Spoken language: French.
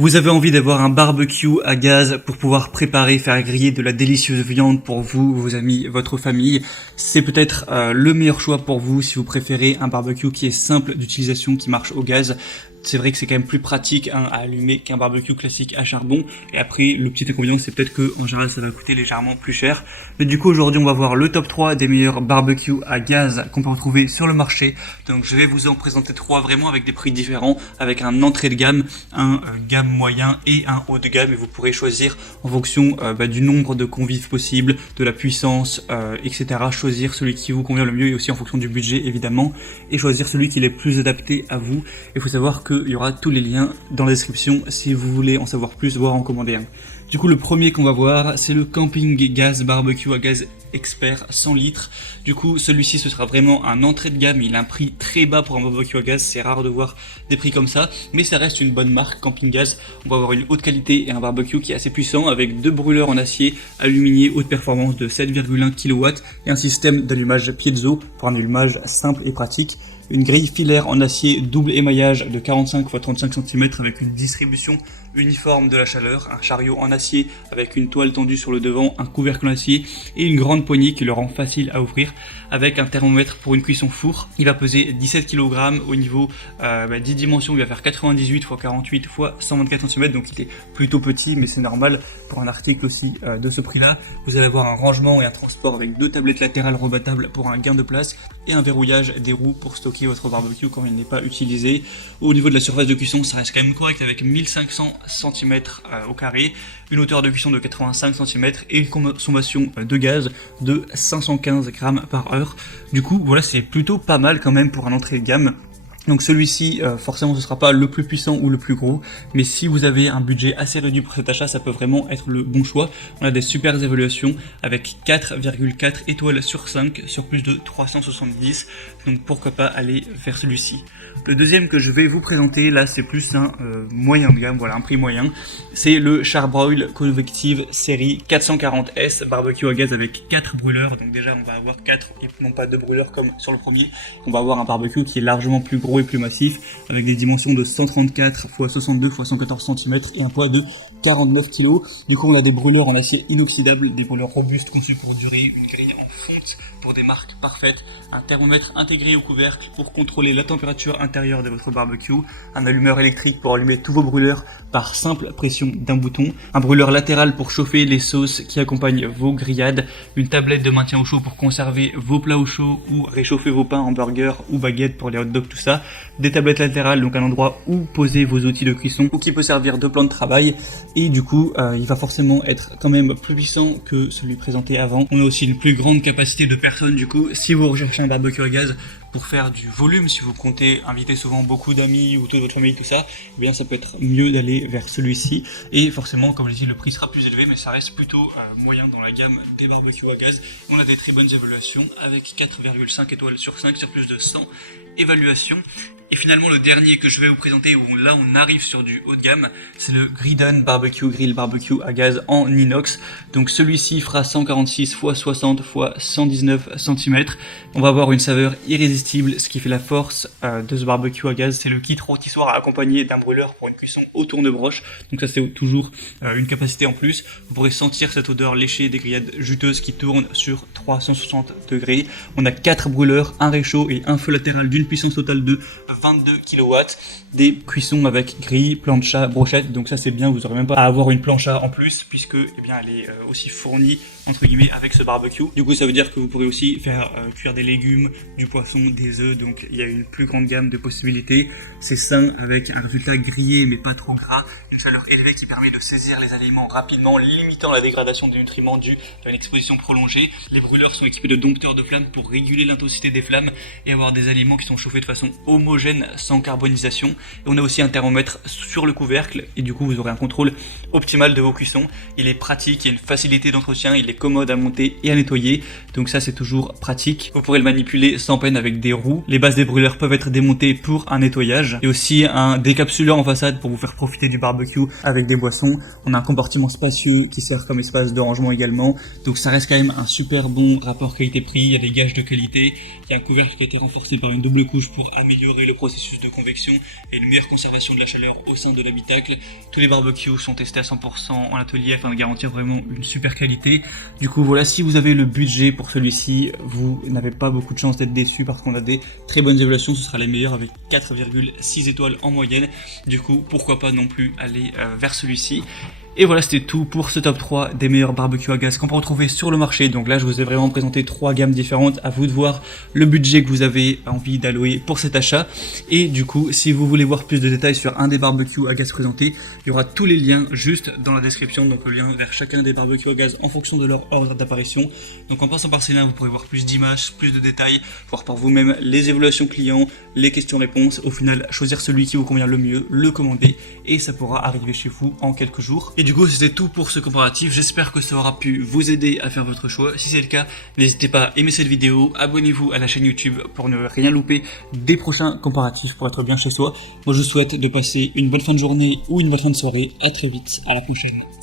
Vous avez envie d'avoir un barbecue à gaz pour pouvoir préparer, faire griller de la délicieuse viande pour vous, vos amis, votre famille. C'est peut-être le meilleur choix pour vous si vous préférez un barbecue qui est simple d'utilisation, qui marche au gaz. C'est vrai que c'est quand même plus pratique à allumer qu'un barbecue classique à charbon. Et après, le petit inconvénient, c'est peut-être que en général, ça va coûter légèrement plus cher. Mais du coup, aujourd'hui, on va voir le top 3 des meilleurs barbecues à gaz qu'on peut retrouver sur le marché. Donc, je vais vous en présenter 3 vraiment avec des prix différents, avec un entrée de gamme, un gamme moyen et un haut de gamme. Et vous pourrez choisir en fonction du nombre de convives possible, de la puissance, etc. Choisir celui qui vous convient le mieux et aussi en fonction du budget, évidemment. Et choisir celui qui est le plus adapté à vous. Il faut savoir qu'il y aura tous les liens dans la description si vous voulez en savoir plus, voire en commander un. Du coup, le premier qu'on va voir, c'est le Camping Gas Barbecue à gaz expert 100 litres. Du coup, celui-ci, ce sera vraiment un entrée de gamme. Il a un prix très bas pour un barbecue à gaz. C'est rare de voir des prix comme ça, mais ça reste une bonne marque, Camping Gas. On va avoir une haute qualité et un barbecue qui est assez puissant avec 2 brûleurs en acier aluminié haute performance de 7,1 kW et un système d'allumage piezo pour un allumage simple et pratique. Une grille filaire en acier double émaillage de 45 x 35 cm avec une distribution uniforme de la chaleur, un chariot en acier avec une toile tendue sur le devant, un couvercle en acier et une grande poignée qui le rend facile à ouvrir avec un thermomètre pour une cuisson four. Il va peser 17 kg au niveau 10 dimensions, il va faire 98 x 48 x 124 cm, donc il est plutôt petit mais c'est normal pour un article aussi de ce prix là. Vous allez avoir un rangement et un transport avec 2 tablettes latérales rebattables pour un gain de place et un verrouillage des roues pour stocker votre barbecue quand il n'est pas utilisé. Au niveau de la surface de cuisson, ça reste quand même correct avec 1500 cm au carré, une hauteur de cuisson de 85 cm et une consommation de gaz de 515 grammes par heure. Du coup, voilà, c'est plutôt pas mal quand même pour un entrée de gamme. Donc celui-ci, forcément, ce sera pas le plus puissant ou le plus gros, mais si vous avez un budget assez réduit pour cet achat, ça peut vraiment être le bon choix. On a des super évaluations avec 4,4 étoiles sur 5 sur plus de 370, donc pourquoi pas aller vers celui-ci. Le deuxième que je vais vous présenter, là, c'est plus un moyen de gamme, voilà, un prix moyen. C'est le Char-Broil Convective série 440S, barbecue à gaz avec 4 brûleurs. Donc déjà, on va avoir 4 et non pas 2 brûleurs comme sur le premier. On va avoir un barbecue qui est largement plus gros et plus massif, avec des dimensions de 134 x 62 x 114 cm et un poids de 49 kg. Du coup, on a des brûleurs en acier inoxydable, des brûleurs robustes conçus pour durer, une grille en fonte pour des marques parfaites, un thermomètre intégré au couvercle pour contrôler la température intérieure de votre barbecue, un allumeur électrique pour allumer tous vos brûleurs par simple pression d'un bouton, un brûleur latéral pour chauffer les sauces qui accompagnent vos grillades, une tablette de maintien au chaud pour conserver vos plats au chaud ou réchauffer vos pains, hamburgers ou baguettes pour les hot dogs, tout ça, des tablettes latérales, donc un endroit où poser vos outils de cuisson ou qui peut servir de plan de travail, et du coup il va forcément être quand même plus puissant que celui présenté avant. On a aussi une plus grande capacité de personnes. Du coup, si vous recherchez un barbecue à gaz pour faire du volume, si vous comptez inviter souvent beaucoup d'amis ou toute votre famille, tout ça, eh bien ça peut être mieux d'aller vers celui-ci. Et forcément, comme je l'ai dit, le prix sera plus élevé, mais ça reste plutôt moyen dans la gamme des barbecues à gaz. On a des très bonnes évaluations avec 4,5 étoiles sur 5 sur plus de 100 évaluations. Et finalement, le dernier que je vais vous présenter, où là on arrive sur du haut de gamme, c'est le Gridan Barbecue Grill Barbecue à gaz en inox. Donc celui-ci fera 146 x 60 x 119 cm. On va avoir une saveur irrésistible. Ce qui fait la force de ce barbecue à gaz, c'est le kit rôtissoir accompagné d'un brûleur pour une cuisson au tourne-broche. Donc ça, c'est toujours une capacité en plus. Vous pourrez sentir cette odeur léchée des grillades juteuses qui tournent sur 360 degrés. On a 4 brûleurs, un réchaud et un feu latéral d'une puissance totale de 22 kW, des cuissons avec grille, plancha, brochette, donc ça c'est bien, vous n'aurez même pas à avoir une plancha en plus puisque eh bien, elle est aussi fournie entre guillemets avec ce barbecue. Du coup ça veut dire que vous pourrez aussi faire cuire des légumes, du poisson, des œufs, donc il y a une plus grande gamme de possibilités. C'est sain avec un résultat grillé mais pas trop gras, une chaleur élevée qui permet de saisir les aliments rapidement, limitant la dégradation des nutriments due à une exposition prolongée. Les brûleurs sont équipés de dompteurs de flammes pour réguler l'intensité des flammes et avoir des aliments qui sont chauffés de façon homogène sans carbonisation. Et on a aussi un thermomètre sur le couvercle et du coup vous aurez un contrôle optimal de vos cuissons. Il est pratique, il y a une facilité d'entretien, il est commode à monter et à nettoyer, donc ça c'est toujours pratique. Vous pourrez le manipuler sans peine avec des roues. Les bases des brûleurs peuvent être démontées pour un nettoyage et aussi un décapsuleur en façade pour vous faire profiter du barbecue barbecue avec des boissons. On a un compartiment spacieux qui sert comme espace de rangement également. Donc ça reste quand même un super bon rapport qualité-prix. Il y a des gages de qualité. Il y a un couvercle qui a été renforcé par une double couche pour améliorer le processus de convection et une meilleure conservation de la chaleur au sein de l'habitacle. Tous les barbecues sont testés à 100% en atelier afin de garantir vraiment une super qualité. Du coup voilà, si vous avez le budget pour celui-ci, vous n'avez pas beaucoup de chance d'être déçu parce qu'on a des très bonnes évaluations. Ce sera les meilleurs avec 4,6 étoiles en moyenne. Du coup, pourquoi pas non plus aller vers celui-ci. Et voilà, c'était tout pour ce top 3 des meilleurs barbecues à gaz qu'on peut retrouver sur le marché. Donc là, je vous ai vraiment présenté 3 gammes différentes. À vous de voir le budget que vous avez envie d'allouer pour cet achat. Et du coup, si vous voulez voir plus de détails sur un des barbecues à gaz présentés, il y aura tous les liens juste dans la description. Donc le lien vers chacun des barbecues à gaz en fonction de leur ordre d'apparition. Donc en passant par ces liens, vous pourrez voir plus d'images, plus de détails, voir par vous-même les évaluations clients, les questions-réponses. Au final, choisir celui qui vous convient le mieux, le commander et ça pourra arriver chez vous en quelques jours. Et du coup, c'était tout pour ce comparatif. J'espère que ça aura pu vous aider à faire votre choix. Si c'est le cas, n'hésitez pas à aimer cette vidéo, abonnez-vous à la chaîne YouTube pour ne rien louper des prochains comparatifs pour être bien chez soi. Moi, je vous souhaite de passer une bonne fin de journée ou une bonne fin de soirée. À très vite, à la prochaine.